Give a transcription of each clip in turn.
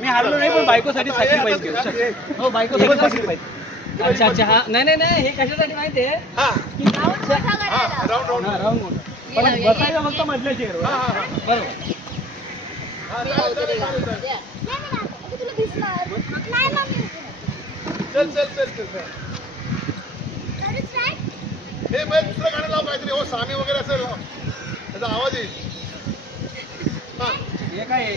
मी हारलो नाही बायकोसाठी माहिती अच्छा अच्छा हा नाही नाही नाही हे कशासाठी माहिती आहे सामी वगैरे असेल त्याचा आवाज हा हे काय आहे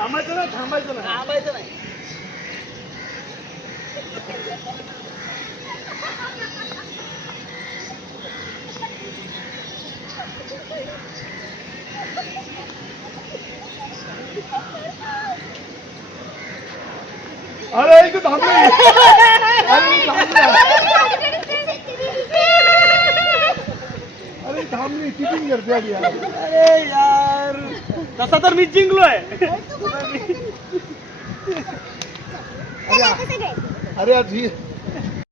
थांबायचं ना थांबायचं ना थांबायचं नाही अरे एक थांबली अरे थांबली टिफिन करते अरे यार तसा तर मी जिंकलो आहे अरे आज ही